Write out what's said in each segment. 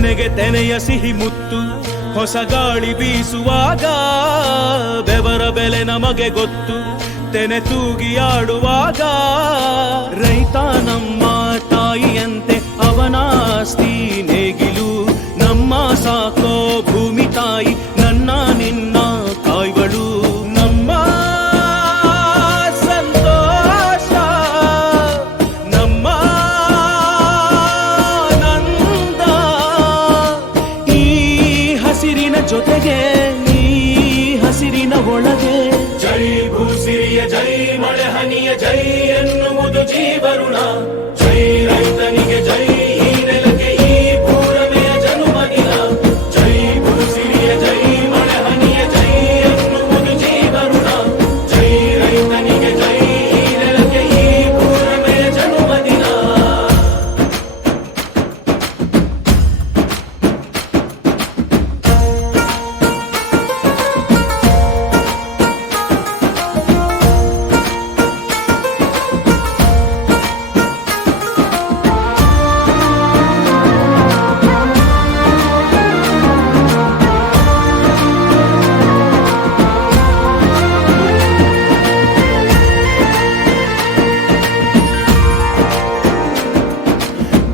ತೆನೆಗೆ ತೆನೆಯ ಸಿಹಿ ಮುತ್ತು ಹೊಸ ಗಾಳಿ ಬೀಸುವಾಗ ಬೆವರ ಬೆಲೆ ನಮಗೆ ಗೊತ್ತು ತೆನೆ ತೂಗಿ ಆಡುವಾಗ ರೈತ ನಮ್ಮ ತಾಯಿಯಂತೆ ಅವನಾಸ್ತಿ ನೇಗಿಲು ನಮ್ಮ ಸಾಕೋ ಭೂಮಿ ತಾಯಿ ನನ್ನ ನಿನ್ನ ಕಾಯ್ಗಳು ನಮ್ಮ ಸಂತೋಷ ನಮ್ಮ ನಂದ ಈ ಹಸಿರಿನ ಜೊತೆಗೆ ಈ ಹಸಿರಿನ ಒಳಗೆ ಜೈ ಭೂಸಿರಿಯ ಜೈ ಮಳೆ ಹನಿಯ ಜೈ ಎನ್ನುವುದು ಜೀವರುಣ ಜೈ ರೈತನಿಗೆ ಜೈ ಈ ನೆಲಕ್ಕೆ ಈ ಭೂರಮೆಯ ಜನುಮದಿನ ಜೈ ಭೂಸಿರಿಯ ಜೈ ಮಳೆ ಹನಿಯ ಜೈ ಎನ್ನುವುದು ಜೀವರುಣ ಜೈ ರೈತನಿಗೆ ಜೈ ಈ ನೆಲಕ್ಕೆ ಈ ಭೂರಮೆಯ ಜನುಮದಿನ.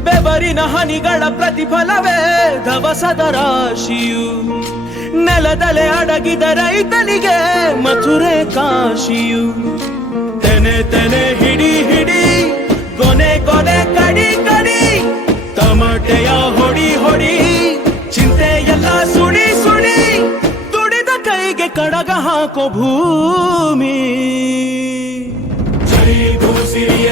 ಬೆವರಿನ ಹನಿಗಳ ಪ್ರತಿಫಲವೇ ಧವಸದ ರಾಶಿಯು ನೆಲದಲೆ ಅಡಗಿದ ರೈತನಿಗೆ ಮಥುರೆ ಕಾಶಿಯು ತೆನೆ ತೆನೆ ಹಿಡಿ ಹಿಡಿ ಕೊನೆ ಕೊನೆ ಕಡಿ ಕಡಿ ತಮಟೆಯ ಹೊಡಿ ಹೊಡಿ ಚಿಂತೆಯೆಲ್ಲ ಸುಡಿ ಸುಡಿ ದುಡಿದ ಕೈಗೆ ಕಡಗ ಹಾಕೋ ಭೂಮಿ ಜೈ ಭೂಸಿರಿಯ